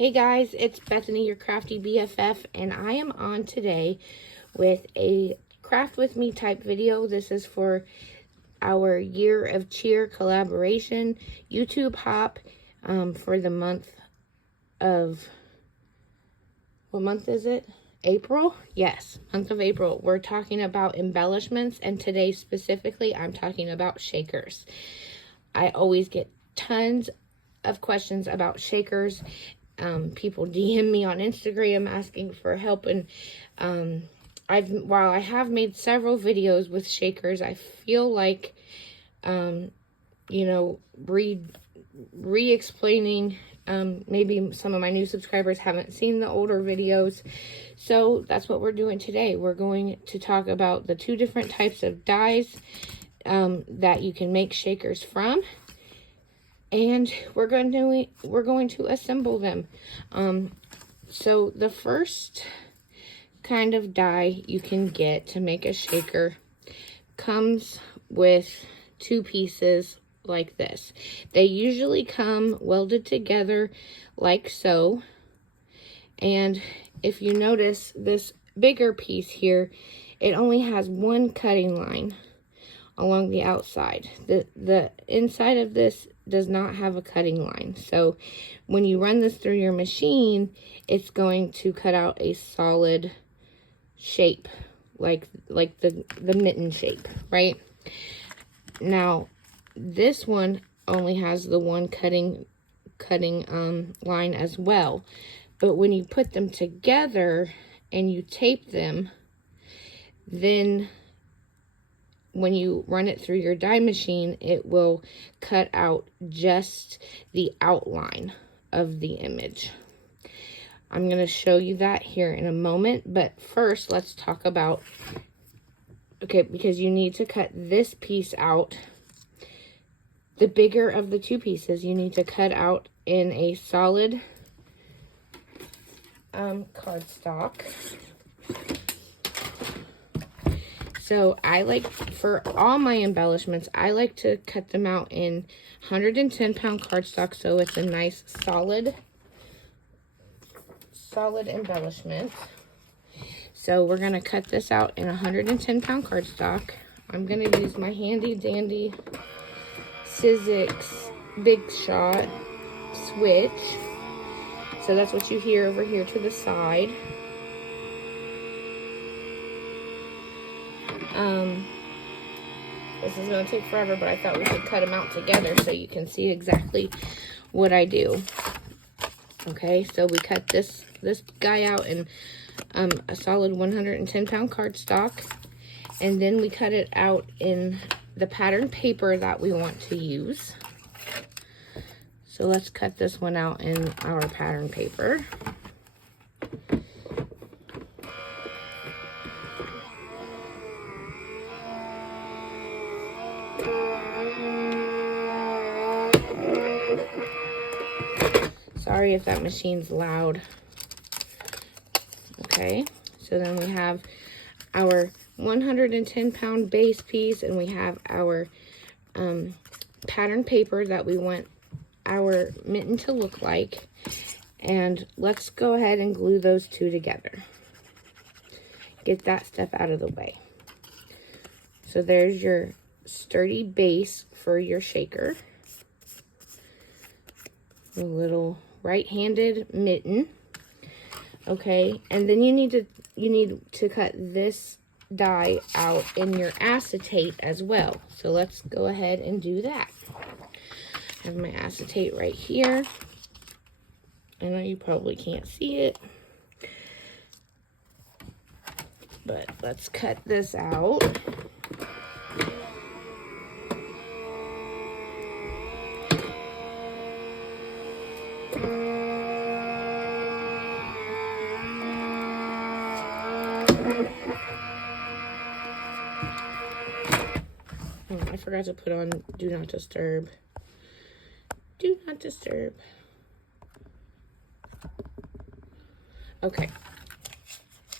Hey guys, it's Bethany, your crafty BFF, and I am on today with a craft with me type video. This is for our Year of Cheer collaboration YouTube hop for the month of, what month is it? April? Yes, month of April. We're talking about embellishments, and today specifically I'm talking about shakers. I always get tons of questions about shakers. People DM me on Instagram asking for help, and while I have made several videos with shakers, I feel like re-explaining, maybe some of my new subscribers haven't seen the older videos, so that's what we're doing today. We're going to talk about the two different types of dies that you can make shakers from, and we're going to assemble them. So the first kind of die you can get to make a shaker comes with two pieces like this. They usually come welded together like so, and if you notice this bigger piece here, it only has one cutting line along the outside. The inside of this does not have a cutting line. So when you run this through your machine, it's going to cut out a solid shape, like the mitten shape, right? Now, this one only has the one cutting line as well. But when you put them together and you tape them, then when you run it through your die machine, it will cut out just the outline of the image. I'm going to show you that here in a moment, but first let's talk about, okay, because you need to cut this piece out. The bigger of the two pieces, you need to cut out in a solid cardstock. So I like, for all my embellishments, I like to cut them out in 110-pound cardstock, so it's a nice solid embellishment. So we're going to cut this out in 110-pound cardstock. I'm going to use my handy dandy Sizzix Big Shot switch. So that's what you hear over here to the side. This is going to take forever, but I thought we could cut them out together so you can see exactly what I do. Okay, so we cut this guy out in a solid 110-pound cardstock, and then we cut it out in the pattern paper that we want to use. So let's cut this one out in our pattern paper. Sorry if that machine's loud. Okay, so then we have our 110-pound base piece, and we have our pattern paper that we want our mitten to look like. And let's go ahead and glue those two together. Get that stuff out of the way. So there's your sturdy base for your shaker. A little right-handed mitten. Okay, and then you need to cut this die out in your acetate as well. So let's go ahead and do that. I have my acetate right here. I know you probably can't see it, but let's cut this out. I forgot to put on Do Not Disturb. Do Not Disturb. Okay.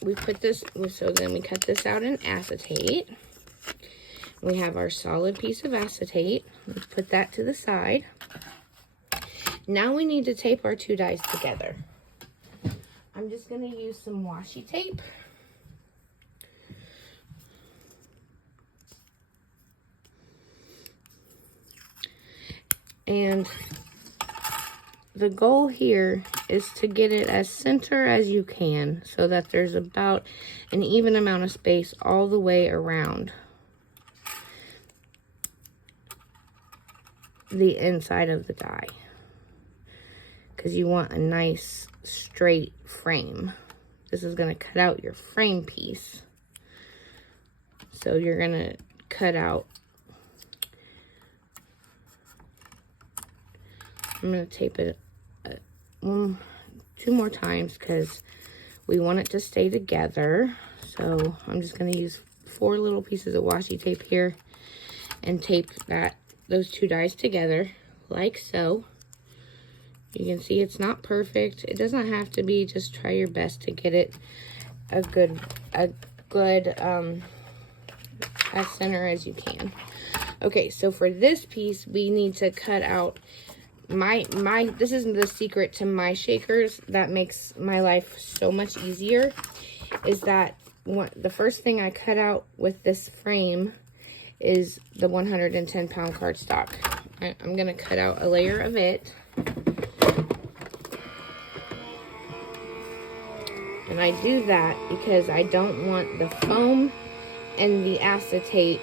We put this, so then we cut this out in acetate. We have our solid piece of acetate. Let's put that to the side. Now we need to tape our two dies together. I'm just going to use some washi tape. And the goal here is to get it as center as you can so that there's about an even amount of space all the way around the inside of the die, because you want a nice straight frame. This is going to cut out your frame piece. So you're going to cut out, I'm going to tape it 2 more times because we want it to stay together. So I'm just going to use 4 little pieces of washi tape here and tape those 2 dies together like so. You can see it's not perfect. It doesn't have to be. Just try your best to get it a good as center as you can. Okay, so for this piece, we need to cut out this isn't the secret to my shakers that makes my life so much easier, is that the first thing I cut out with this frame is the 110 pound cardstock. I'm gonna cut out a layer of it. And I do that because I don't want the foam and the acetate,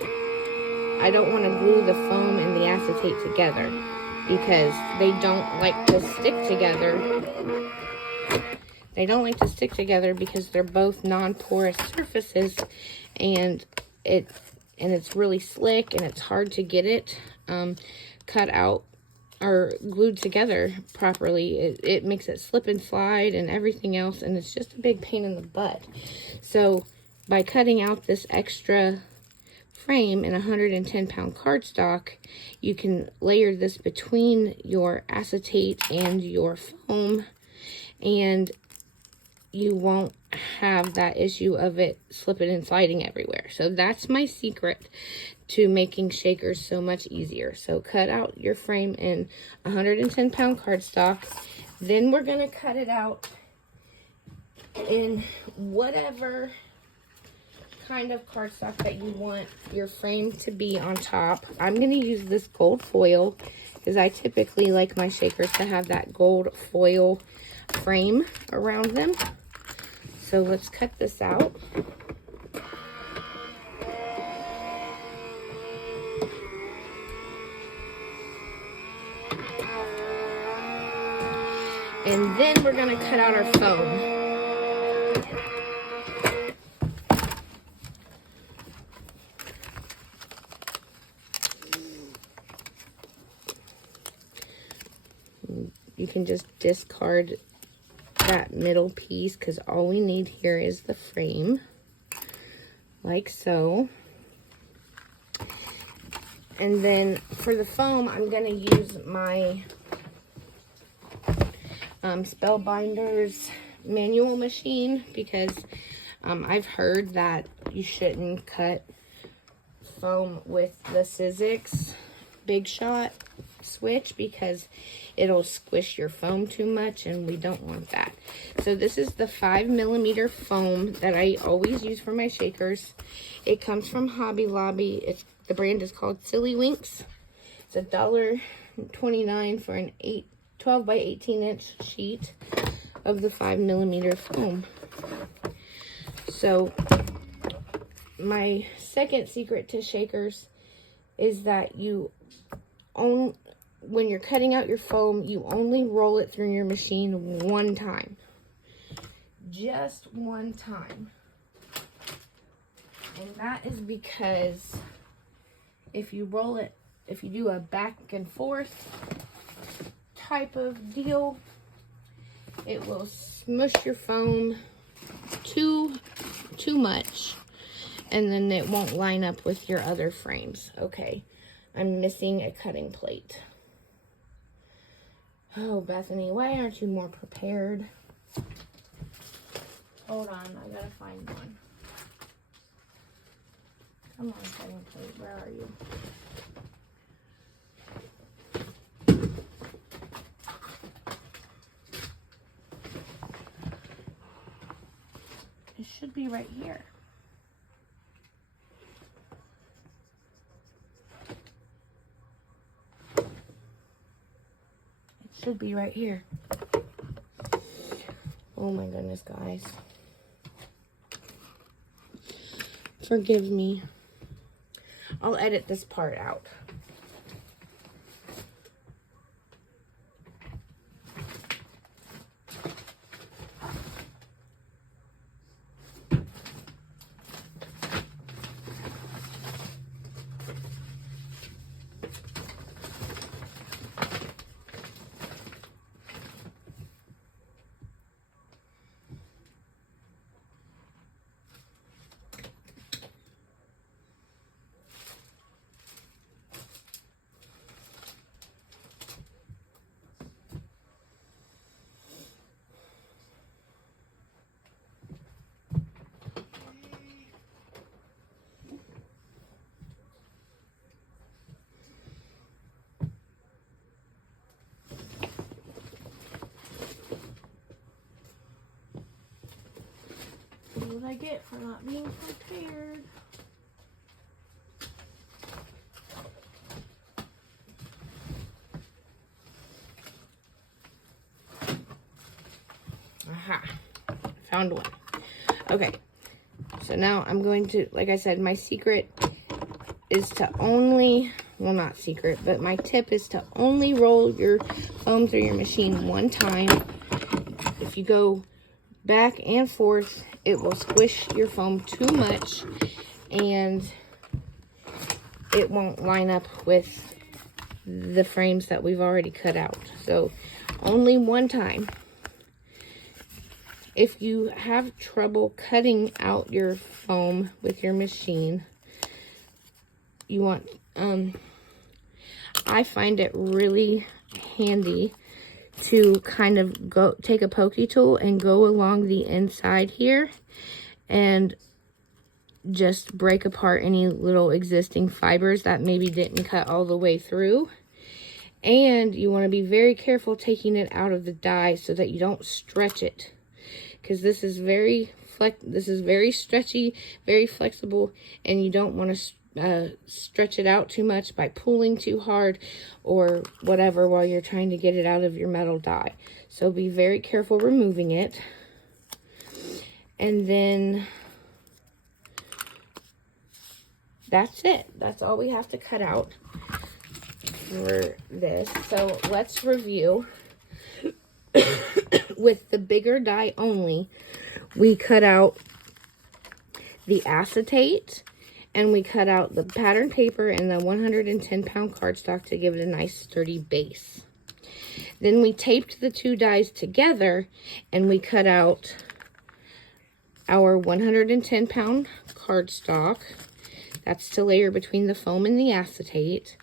I don't want to glue the foam and the acetate together because they don't like to stick together. They don't like to stick together because they're both non-porous surfaces, and it's really slick and it's hard to get it cut out or glued together properly. It makes it slip and slide and everything else, and it's just a big pain in the butt. So by cutting out this extra frame in 110 pound cardstock, you can layer this between your acetate and your foam, and you won't have that issue of it slipping and sliding everywhere. So that's my secret to making shakers so much easier. So cut out your frame in 110 pound cardstock. Then we're gonna cut it out in whatever kind of cardstock that you want your frame to be on top. I'm gonna use this gold foil because I typically like my shakers to have that gold foil frame around them. So let's cut this out. And then we're gonna cut out our foam. You can just discard that middle piece because all we need here is the frame, like so. And then for the foam, I'm going to use my Spellbinders manual machine because I've heard that you shouldn't cut foam with the Sizzix Big Shot switch because it'll squish your foam too much, and we don't want that. So this is the 5mm foam that I always use for my shakers. It comes from Hobby Lobby. The brand is called Silly Winks. It's $1.29 for an 12 by 18 inch sheet of the 5mm foam. So my second secret to shakers is that when you're cutting out your foam, you only roll it through your machine one time. Just one time. And that is because if you do a back and forth type of deal, it will smush your foam too much, and then it won't line up with your other frames. Okay, I'm missing a cutting plate. Oh, Bethany, why aren't you more prepared? Hold on, I gotta find one. Come on, cutting plate, where are you? should be right here. It should be right here. Oh my goodness, guys. Forgive me. I'll edit this part out. What I get for not being prepared. Aha, found one. Okay, so now I'm going to, like I said, my secret is to only, well, not secret, but my tip is to only roll your foam through your machine one time. If you go back and forth, it will squish your foam too much and it won't line up with the frames that we've already cut out. So only one time. If you have trouble cutting out your foam with your machine, you want, I find it really handy to kind of go take a pokey tool and go along the inside here and just break apart any little existing fibers that maybe didn't cut all the way through. And you want to be very careful taking it out of the die so that you don't stretch it, because this is very stretchy, very flexible, and you don't want to stretch it out too much by pulling too hard or whatever while you're trying to get it out of your metal die. So be very careful removing it. And then that's it. That's all we have to cut out for this. So let's review. With the bigger die only, we cut out the acetate, and we cut out the pattern paper and the 110-pound cardstock to give it a nice sturdy base. Then we taped the two dies together, and we cut out our 110-pound cardstock. That's to layer between the foam and the acetate.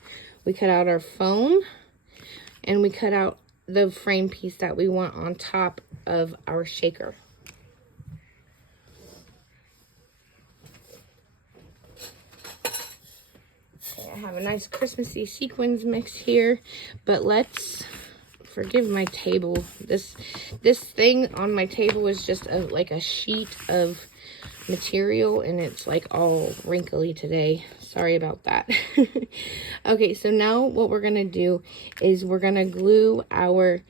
We cut out our foam, and we cut out the frame piece that we want on top of our shaker. Okay, I have a nice Christmassy sequins mix here, but let's, forgive my table. This thing on my table is just like a sheet of material, and it's like all wrinkly today. Sorry about that. Okay, so now what we're gonna do is we're gonna glue our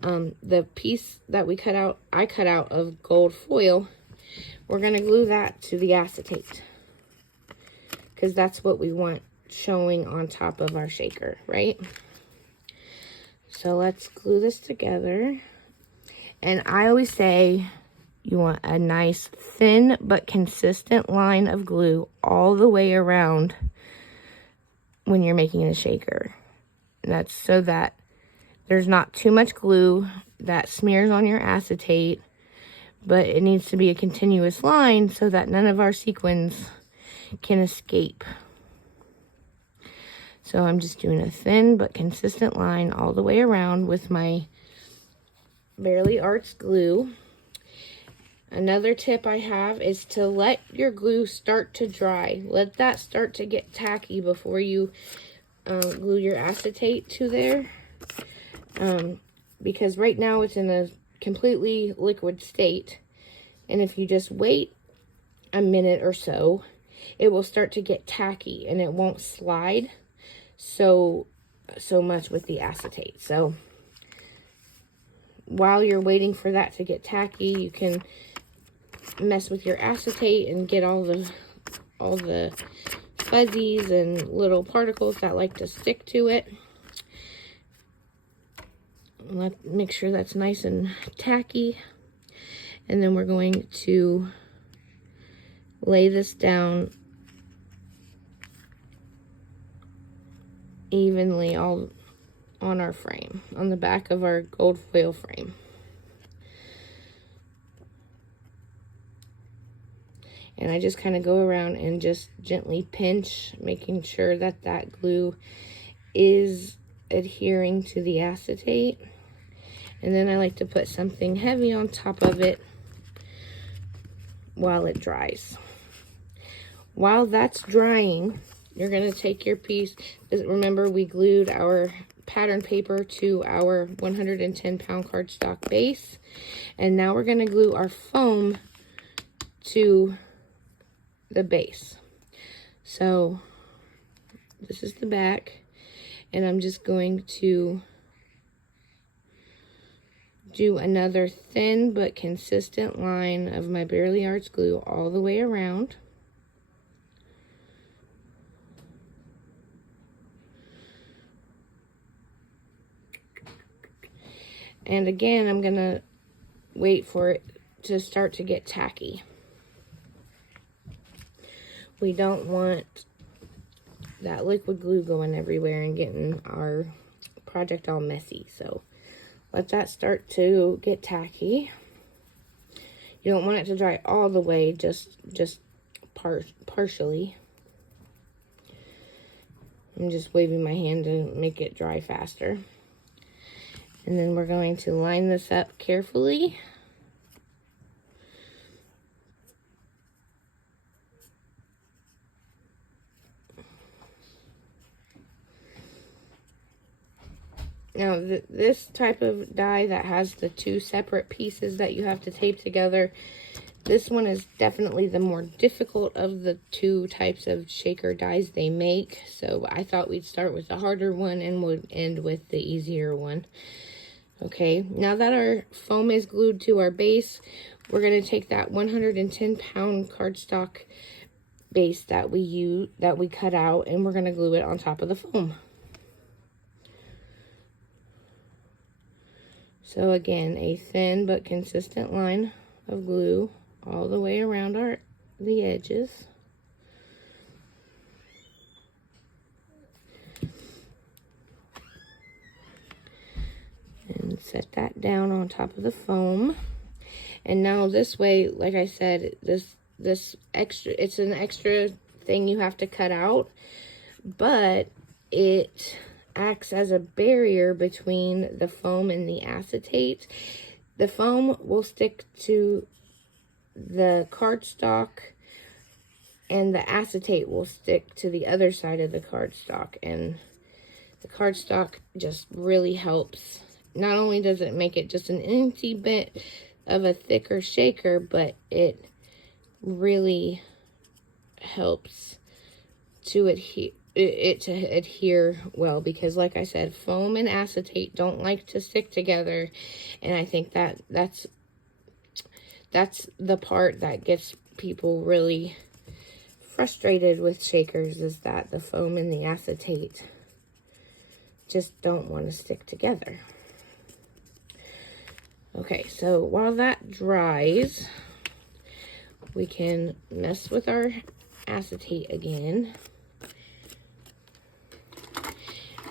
the piece that I cut out of gold foil. We're gonna glue that to the acetate, because that's what we want showing on top of our shaker, right? So let's glue this together. And I always say you want a nice thin but consistent line of glue all the way around when you're making a shaker. And that's so that there's not too much glue that smears on your acetate, but it needs to be a continuous line so that none of our sequins can escape. So I'm just doing a thin but consistent line all the way around with my Bearly Arts glue. Another tip I have is to let your glue start to dry. Let that start to get tacky before you glue your acetate to there. Because right now it's in a completely liquid state. And if you just wait a minute or so, it will start to get tacky and it won't slide so much with the acetate. So while you're waiting for that to get tacky, you can mess with your acetate and get all the fuzzies and little particles that like to stick to it. Make sure that's nice and tacky. And then we're going to lay this down evenly all on our frame, on the back of our gold foil frame. And I just kind of go around and just gently pinch, making sure that that glue is adhering to the acetate. And then I like to put something heavy on top of it while it dries. While that's drying, you're going to take your piece. Remember, we glued our pattern paper to our 110-pound cardstock base. And now we're going to glue our foam to the base. So this is the back, and I'm just going to do another thin but consistent line of my Bearly Arts glue all the way around. And again, I'm gonna wait for it to start to get tacky. We don't want that liquid glue going everywhere and getting our project all messy. So let that start to get tacky. You don't want it to dry all the way, just partially. I'm just waving my hand to make it dry faster. And then we're going to line this up carefully. Now, this type of die that has the two separate pieces that you have to tape together, this one is definitely the more difficult of the two types of shaker dies they make. So I thought we'd start with the harder one and would end with the easier one. Okay, now that our foam is glued to our base, we're going to take that 110-pound cardstock base that we cut out, and we're going to glue it on top of the foam. So again, a thin but consistent line of glue all the way around the edges. And set that down on top of the foam. And now this way, like I said, this extra, it's an extra thing you have to cut out, but it acts as a barrier between the foam and the acetate. The foam will stick to the cardstock and the acetate will stick to the other side of the cardstock, and the cardstock just really helps. Not only does it make it just an incy bit of a thicker shaker, but it really helps to adhere well, because like I said, foam and acetate don't like to stick together, and I think that's the part that gets people really frustrated with shakers, is that the foam and the acetate just don't want to stick together. Okay, so while that dries, we can mess with our acetate again.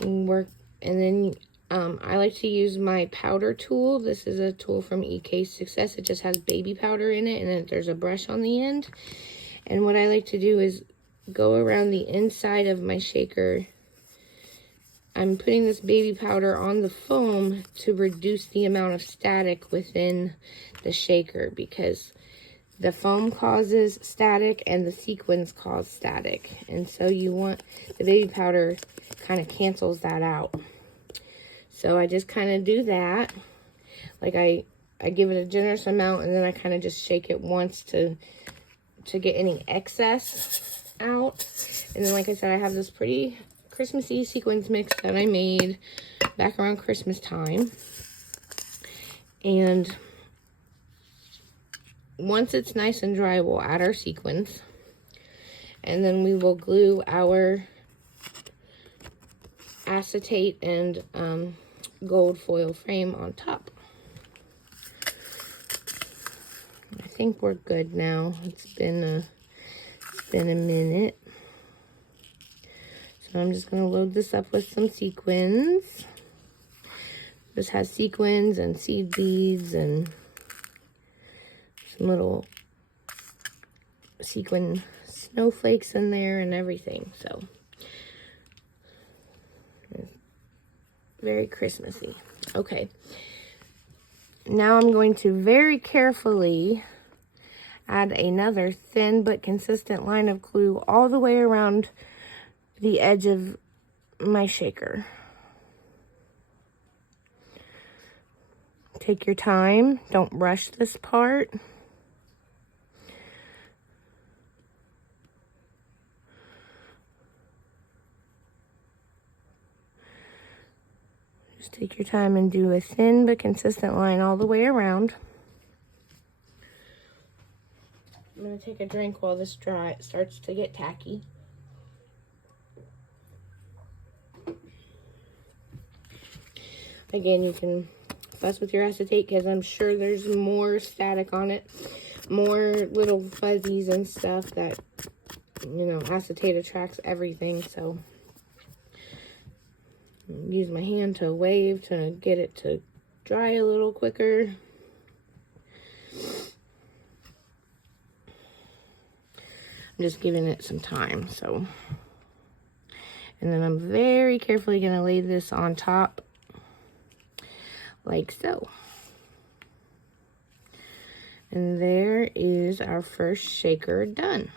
And then I like to use my powder tool. This is a tool from EK Success. It just has baby powder in it, and then there's a brush on the end. And what I like to do is go around the inside of my shaker. I'm putting this baby powder on the foam to reduce the amount of static within the shaker, because the foam causes static and the sequins cause static. And so you want the baby powder kind of cancels that out. So I just kind of do that. Like I give it a generous amount, and then I kind of just shake it once to to get any excess out. And then, like I said, I have this pretty Christmassy sequins mix that I made back around Christmas time. And once it's nice and dry, we'll add our sequins. And then we will glue our acetate and gold foil frame on top. I think we're good now. It's been a minute. So I'm just going to load this up with some sequins. This has sequins and seed beads and some little sequin snowflakes in there and everything. So very Christmassy. Okay. Now I'm going to very carefully add another thin but consistent line of glue all the way around the edge of my shaker. Take your time. Don't rush this part. Just take your time and do a thin but consistent line all the way around. I'm going to take a drink while this starts to get tacky. Again, you can fuss with your acetate because I'm sure there's more static on it. More little fuzzies and stuff that, you know, acetate attracts everything. So use my hand to wave to get it to dry a little quicker. I'm just giving it some time. So, and then I'm very carefully going to lay this on top like so. And there is our first shaker done.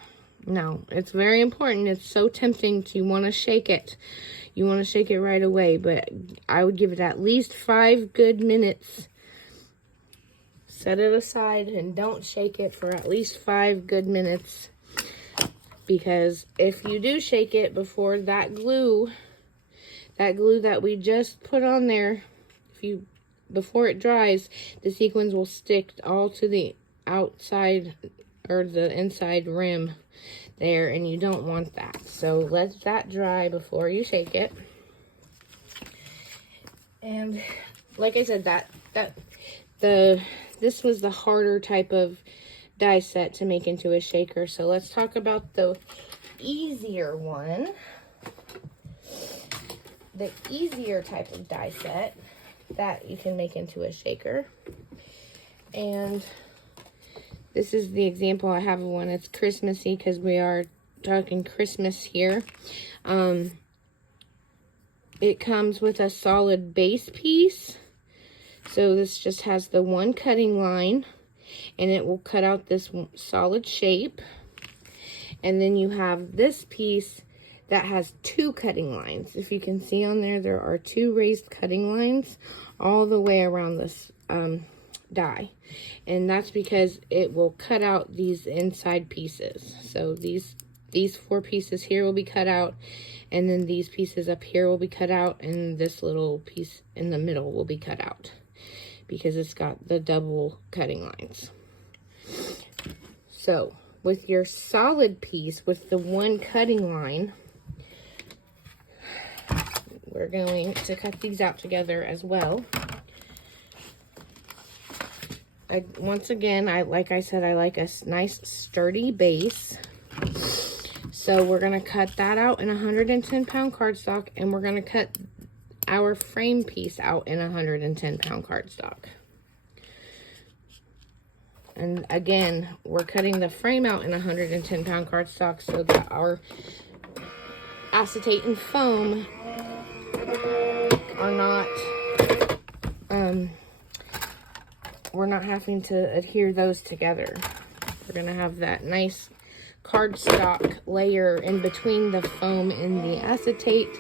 Now, it's very important. It's so tempting to want to shake it. You want to shake it right away, but I would give it at least 5 good minutes. Set it aside and don't shake it for at least 5 good minutes. Because if you do shake it before that glue that we just put on there, before it dries, the sequins will stick all to the outside or the inside rim there, and you don't want that. So let that dry before you shake it. And like I said, this was the harder type of die set to make into a shaker. So let's talk about the easier one. The easier type of die set that you can make into a shaker. And this is the example I have of one. It's Christmassy because we are talking Christmas here. It comes with a solid base piece. So this just has the one cutting line, and it will cut out this solid shape. And then you have this piece that has 2 cutting lines. If you can see on there, there are 2 raised cutting lines all the way around this die. And that's because it will cut out these inside pieces. So these 4 pieces here will be cut out, and then these pieces up here will be cut out, and this little piece in the middle will be cut out because it's got the double cutting lines. So with your solid piece with the 1 cutting line, we're going to cut these out together as well. Once again, like I said, I like a nice sturdy base. So we're going to cut that out in 110 pound cardstock, and we're going to cut our frame piece out in 110 pound cardstock. And again, we're cutting the frame out in 110 pound cardstock so that our acetate and foam are not, we're not having to adhere those together. We're going to have that nice cardstock layer in between the foam and the acetate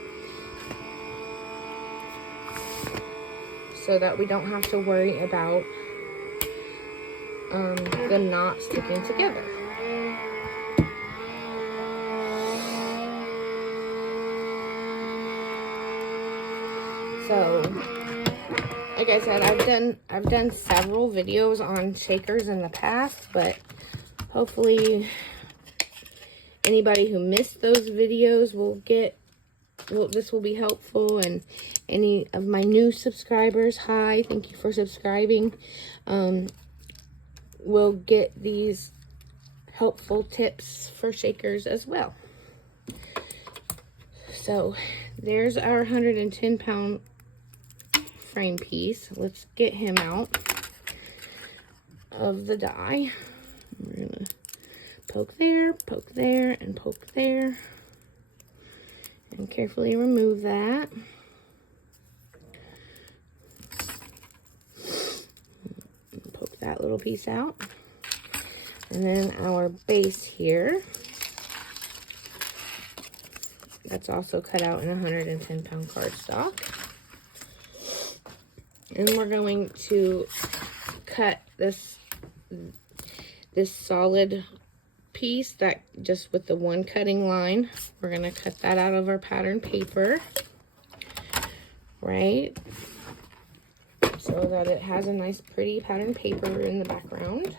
so that we don't have to worry about them not sticking together. Like I said, I've done several videos on shakers in the past, but hopefully anybody who missed those videos will get, this will be helpful. And any of my new subscribers, hi, thank you for subscribing, will get these helpful tips for shakers as well. So there's our 110 pound frame piece. Let's get him out of the die. We're gonna poke there, and poke there, and carefully remove that. Poke that little piece out. And then our base here, that's also cut out in 110 pound cardstock. And we're going to cut this solid piece, that just with the one cutting line, we're going to cut that out of our pattern paper, right? So that it has a nice pretty pattern paper in the background.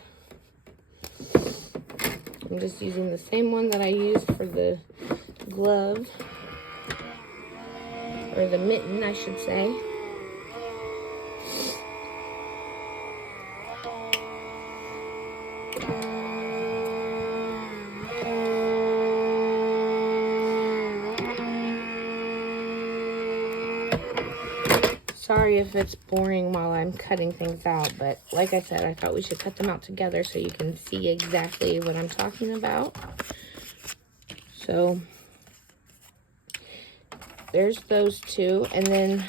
I'm just using the same one that I used for the glove, or the mitten, I should say. Sorry if it's boring while I'm cutting things out, but like I said, I thought we should cut them out together so you can see exactly what I'm talking about. So there's those two, and then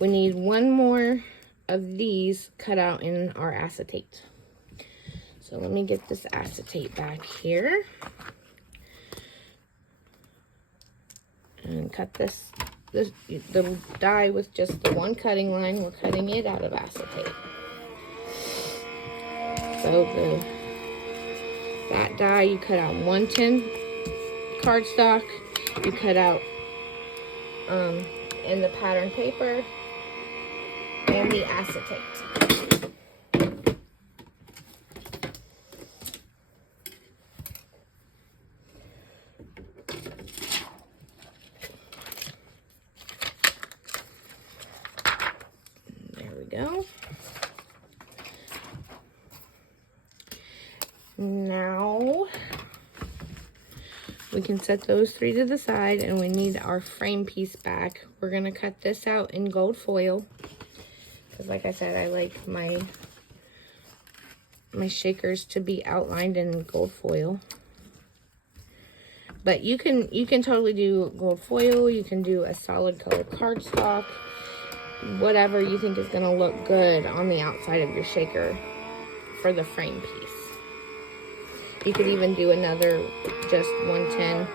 we need one more of these cut out in our acetate. So let me get this acetate back here and cut the die with just the one cutting line. We're cutting it out of acetate. So that die, you cut out 110 cardstock, you cut out in the pattern paper and the acetate. Go. Now we can set those three to the side, and we need our frame piece back. We're going to cut this out in gold foil because, like I said, I like my shakers to be outlined in gold foil. But you can totally do gold foil. You can do a solid color cardstock. Whatever you think is going to look good on the outside of your shaker for the frame piece. You could even do another just 110,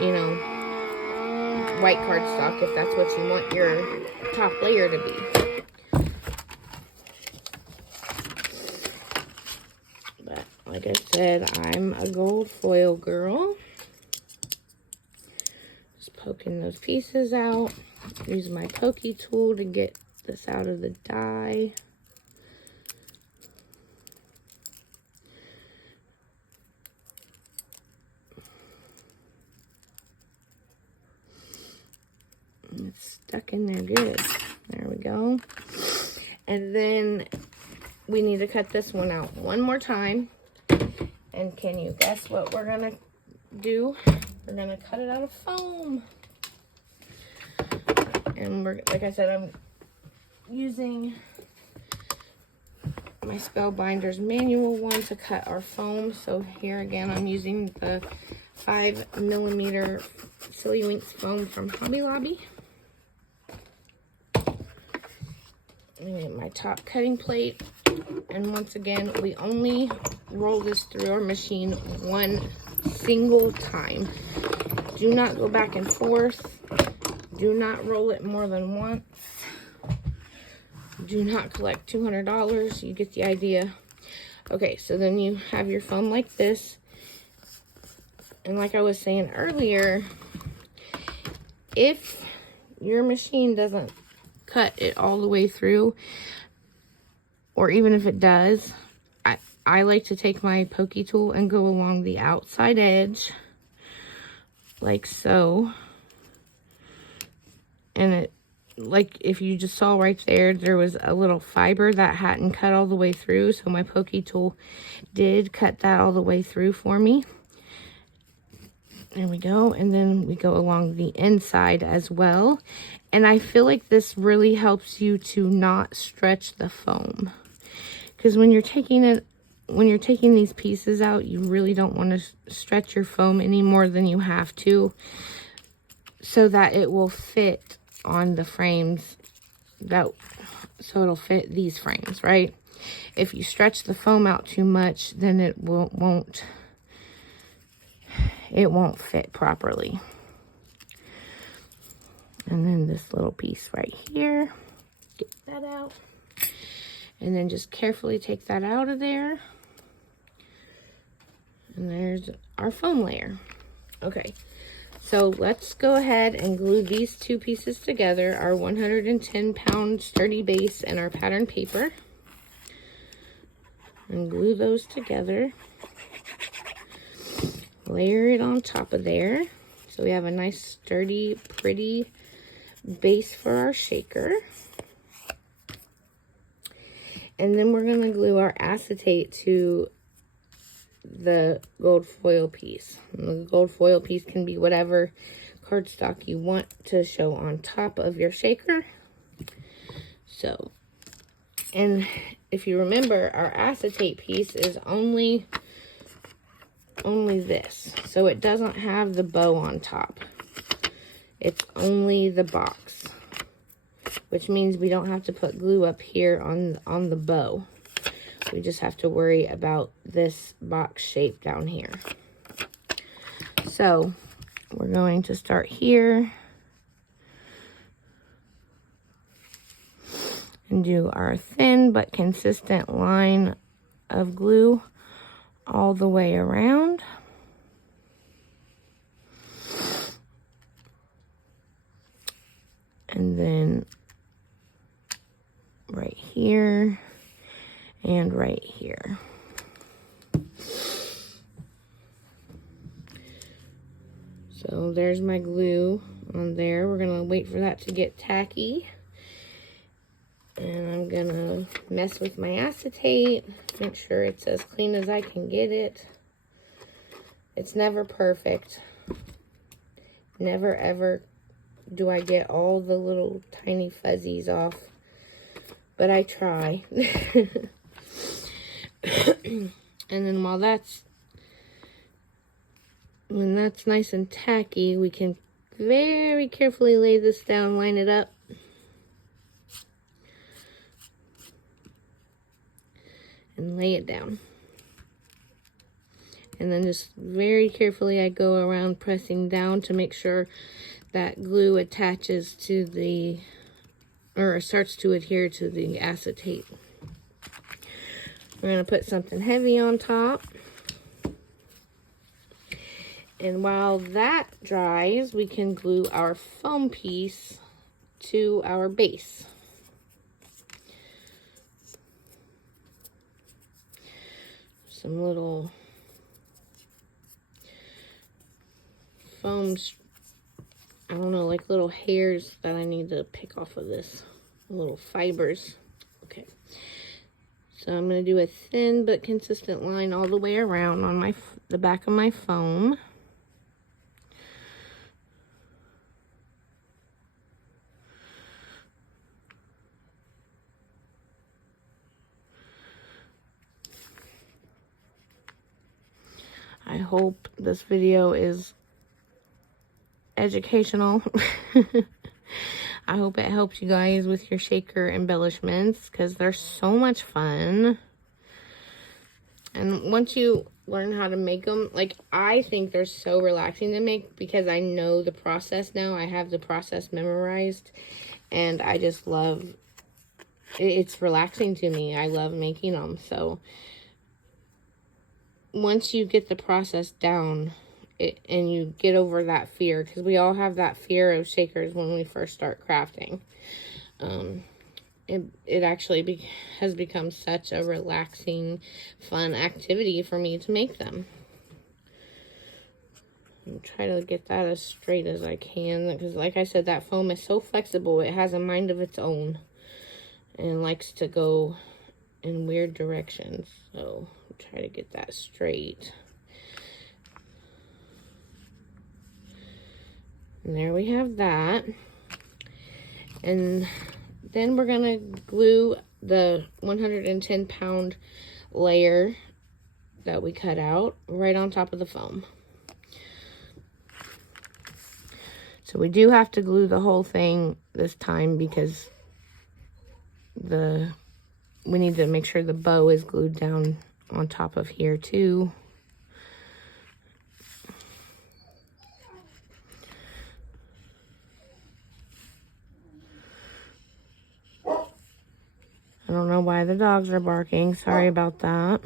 you know, white cardstock if that's what you want your top layer to be. But like I said, I'm a gold foil girl. Just poking those pieces out. Use my pokey tool to get this out of the die. It's stuck in there good. There we go. And then we need to cut this one out one more time. And can you guess what we're gonna do? We're gonna cut it out of foam. And like I said, I'm using my Spellbinders manual one to cut our foam. So here again, I'm using the 5mm Silly Winks foam from Hobby Lobby. And my top cutting plate. And once again, we only roll this through our machine one single time. Do not go back and forth. Do not roll it more than once. Do not collect $200. You get the idea. Okay, so then you have your foam like this. And like I was saying earlier, if your machine doesn't cut it all the way through, or even if it does, I like to take my pokey tool and go along the outside edge, like so. And it, like if you just saw right there, there was a little fiber that hadn't cut all the way through. So my pokey tool did cut that all the way through for me. There we go. And then we go along the inside as well. And I feel like this really helps you to not stretch the foam. Because when you're taking these pieces out, you really don't want to stretch your foam any more than you have to, so that it will fit on the frames, so it'll fit these frames, right? If you stretch the foam out too much, then it won't fit properly. And then this little piece right here, get that out, and then just carefully take that out of there. And there's our foam layer. Okay, so let's go ahead and glue these two pieces together, our 110-pound sturdy base and our pattern paper. And glue those together. Layer it on top of there. So we have a nice, sturdy, pretty base for our shaker. And then we're going to glue our acetate to the gold foil piece. And the gold foil piece can be whatever cardstock you want to show on top of your shaker. So, and if you remember, our acetate piece is only this, so it doesn't have the bow on top. It's only the box, which means we don't have to put glue up here on the bow. We just have to worry about this box shape down here. So we're going to start here and do our thin but consistent line of glue all the way around. And then right here and right here. So there's my glue on there. We're gonna wait for that to get tacky. And I'm gonna mess with my acetate, make sure it's as clean as I can get it. It's never perfect. Never ever do I get all the little tiny fuzzies off, but I try. And then when that's nice and tacky, we can very carefully lay this down, line it up. And lay it down. And then just very carefully I go around pressing down to make sure that glue attaches to or starts to adhere to the acetate. We're going to put something heavy on top. And while that dries, we can glue our foam piece to our base. Some little foam, I don't know, like little hairs that I need to pick off of this. Little fibers. Okay. So I'm going to do a thin but consistent line all the way around on the back of my foam. I hope this video is educational. I hope it helps you guys with your shaker embellishments, because they're so much fun. And once you learn how to make them, like, I think they're so relaxing to make because I know the process now. I have the process memorized, and I just love it's relaxing to me. I love making them. So once you get the process down and you get over that fear, because we all have that fear of shakers when we first start crafting. it actually has become such a relaxing, fun activity for me to make them. And try to get that as straight as I can, because like I said, that foam is so flexible. It has a mind of its own and likes to go in weird directions. So try to get that straight. And there we have that. And then we're gonna glue the 110-pound layer that we cut out right on top of the foam. So we do have to glue the whole thing this time because we need to make sure the bow is glued down on top of here too. I don't know why the dogs are barking. Sorry about that.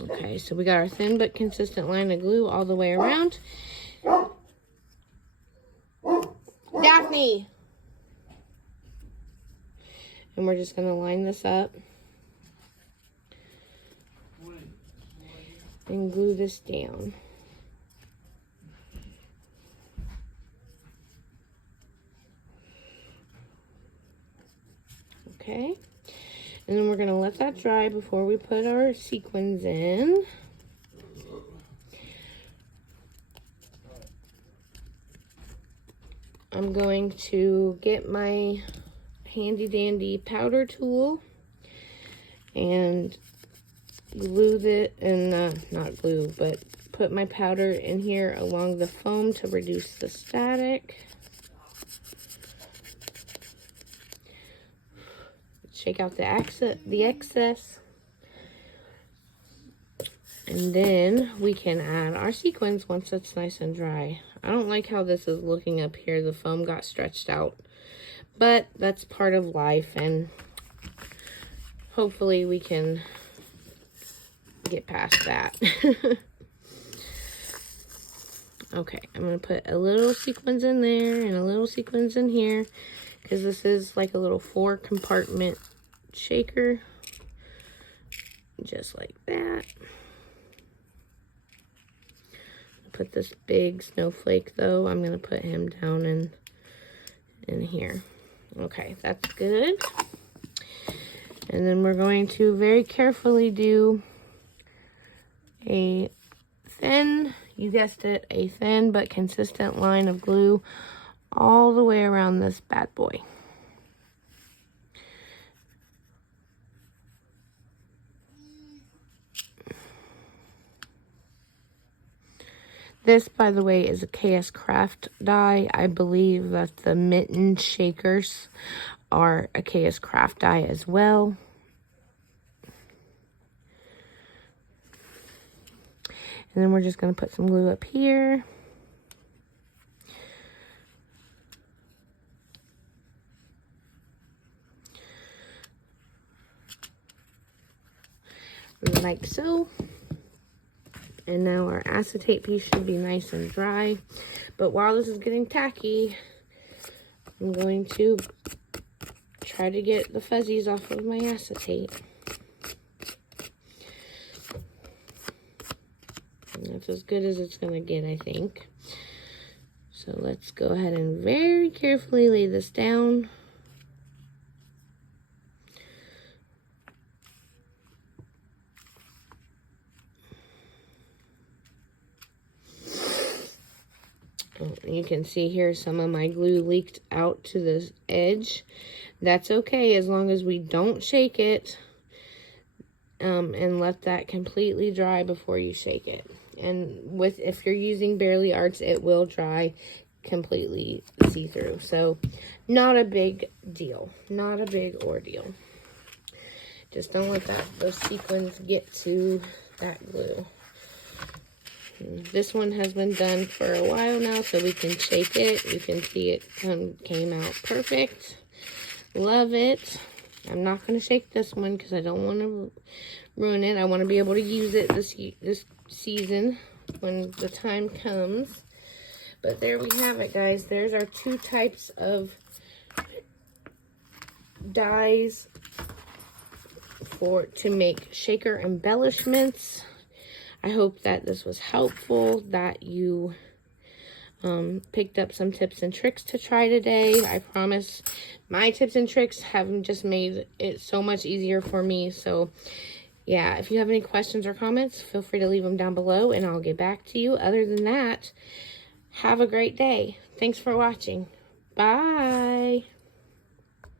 Okay, so we got our thin but consistent line of glue all the way around. Daphne! And we're just going to line this up and glue this down. Okay, and then we're going to let that dry before we put our sequins in. I'm going to get my handy dandy powder tool and glue not glue, but put my powder in here along the foam to reduce the static. Shake out the excess. And then we can add our sequins once it's nice and dry. I don't like how this is looking up here. The foam got stretched out. But that's part of life, and hopefully we can get past that. Okay, I'm going to put a little sequins in there and a little sequins in here, because this is like a little 4-compartment shaker. Just like that. Put this big snowflake, though. I'm going to put him down in here. Okay, that's good. And then we're going to very carefully do a thin, you guessed it, a thin but consistent line of glue all the way around this bad boy. This, by the way, is a KS Craft die. I believe that the mitten shakers are a KS Craft die as well. And then we're just going to put some glue up here. Like so. And now our acetate piece should be nice and dry. But while this is getting tacky, I'm going to try to get the fuzzies off of my acetate. And that's as good as it's going to get, I think. So let's go ahead and very carefully lay this down. You can see here some of my glue leaked out to the edge. That's okay as long as we don't shake it and let that completely dry before you shake it. And if you're using Bearly Arts, it will dry completely see-through. So not a big deal. Not a big ordeal. Just don't let those sequins get to that glue. This one has been done for a while now, so we can shake it. You can see it came out perfect. Love it. I'm not going to shake this one because I don't want to ruin it. I want to be able to use it this season when the time comes. But there we have it, guys. There's our 2 types of dies to make shaker embellishments. I hope that this was helpful, that you picked up some tips and tricks to try today. I promise my tips and tricks have just made it so much easier for me. So yeah, if you have any questions or comments, feel free to leave them down below and I'll get back to you. Other than that, have a great day. Thanks for watching. Bye.